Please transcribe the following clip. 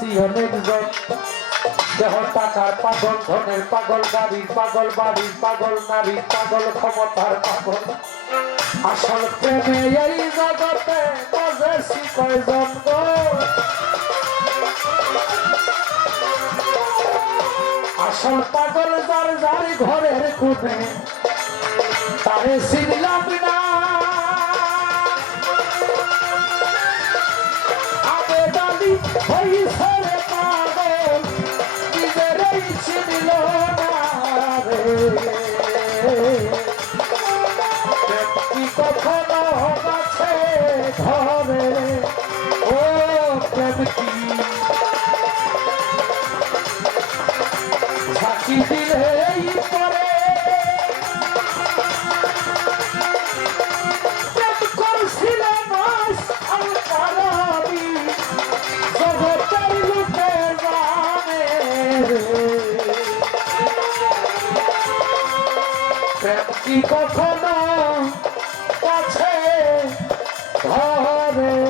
দেখছি অনেকজন দেহ টাকার পাগল, ধনের পাগল, গাড়ির পাগল, বাড়ির পাগল, নারীর পাগল, ক্ষমতার পাগল। আসল প্রেমে এই জগতে বাজেছি কয়জন গো। আসল পাগল যার যার ঘরের কোণে, তারে চিনলাম না। আবে ডালি হইছে রে পাগল, নিজেরই চিনল না রে। কি কখনো গাছে ধরে, ও প্রেম কি ঝাঁকি দিলেই পরে। প্রেম করছিলাম আমি, জগতের লোকে জানে রে। প্রেম কি কখনো কাছে ধরে।